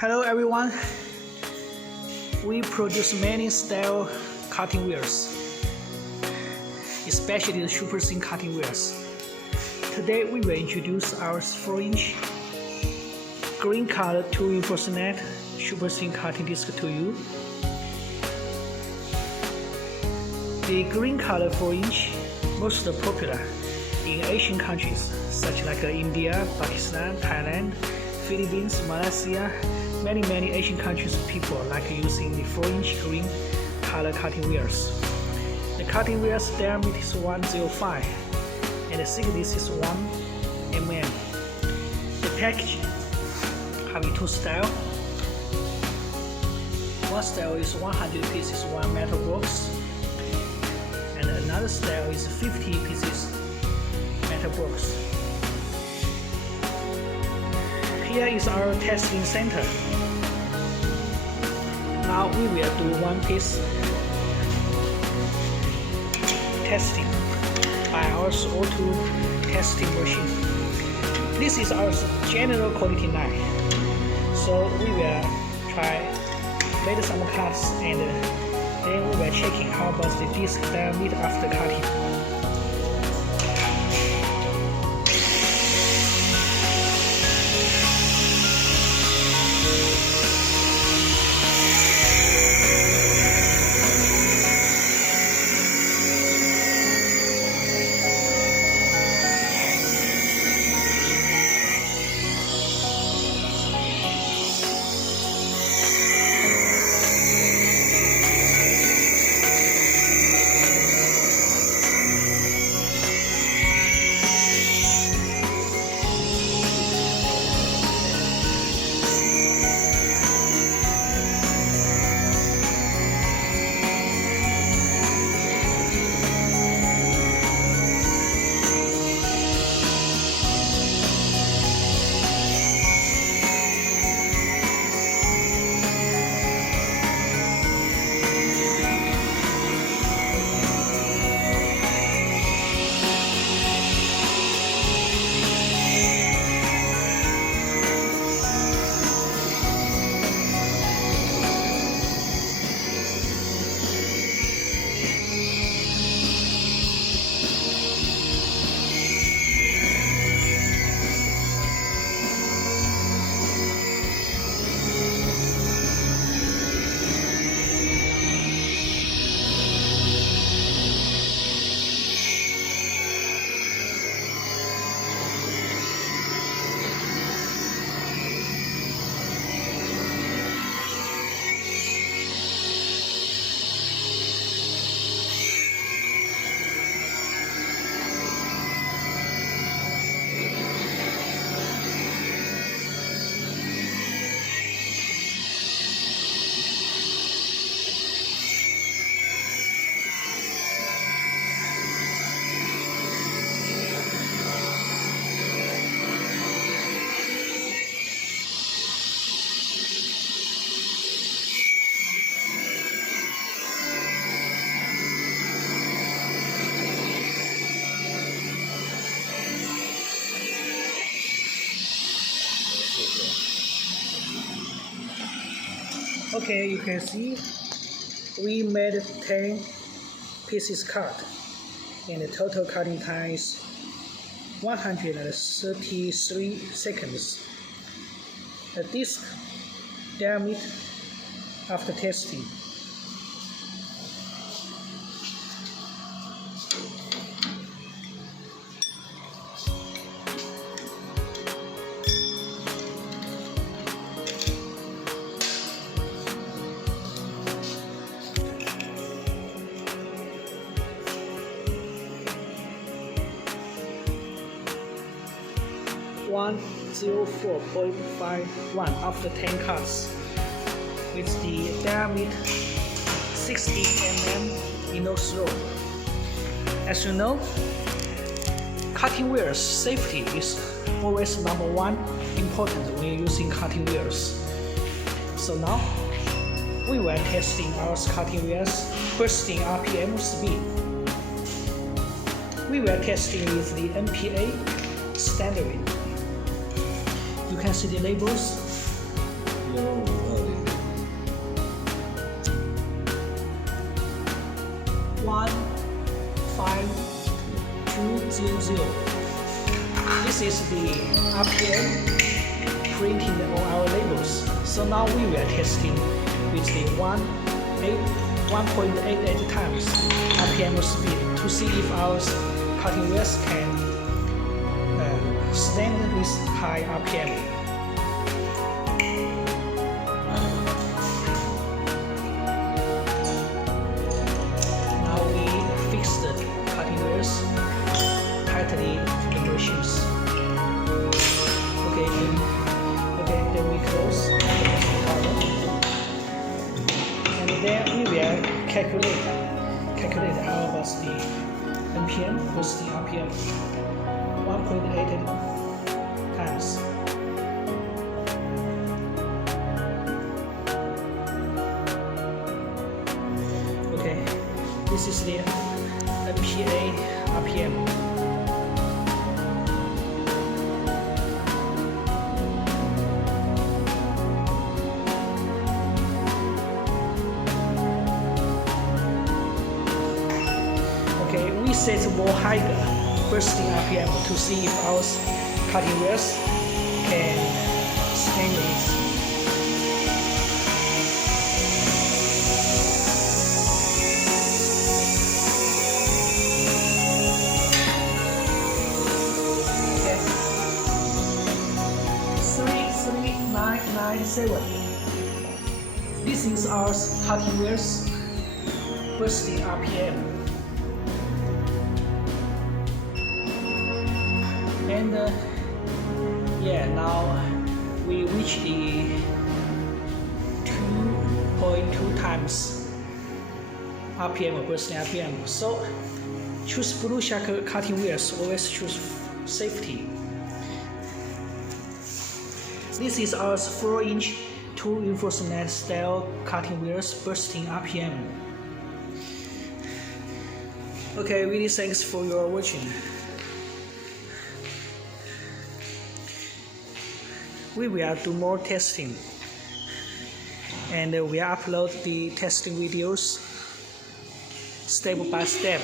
Hello everyone. We produce many style cutting wheels, especially the super thin cutting wheels. Today we will introduce our 4-inch green color 2-in-4 super thin cutting disc to you. The green color 4-inch most popular in Asian countries such like India, Pakistan, Thailand, Philippines, Malaysia. Many Asian countries people like using the 4-inch green color cutting wheels. The cutting wheel's diameter is 105 and the thickness is 1 mm. The package have two styles. One style is 100 pieces one metal box, and another style is 50 pieces metal box. Here is our testing center. Now we will do one piece testing by our auto testing machine. This is our general quality line. So we will try made some cuts and then we will checking how about the disc diameter after cutting. Okay, you can see we made 10 pieces cut and the total cutting time is 133 seconds. The disc diameter after testing . (104.51) after 10 cuts with the diameter 60 mm in no throw. As you know, cutting wheels safety is always #1 important when using cutting wheels. So now we were testing our cutting wheels first in RPM speed. We were testing with the MPA standard. You can see the labels 15200. This is the RPM printed on our labels. So now we were testing with the 1.88 times RPM speed to see if our cutting wheels can stand this high RPM. Now we fix the cutting wheels tightly in the machines. Okay, then we close the cover, and then we will calculate how about the NPM versus the RPM. 1.8 times. Okay, this is the NPA RPM. Okay, we set more higher bursting RPM to see if our cutting wheels can stand this. Okay, 33997. This is our cutting wheels bursting RPM. And now we reach the 2.2 times RPM bursting RPM. So choose Blue Shark cutting wheels. Always choose safety. This is our 4-inch 2-reinforcement style cutting wheels bursting RPM. Okay, really thanks for your watching. We will do more testing, and we will upload the testing videos step by step.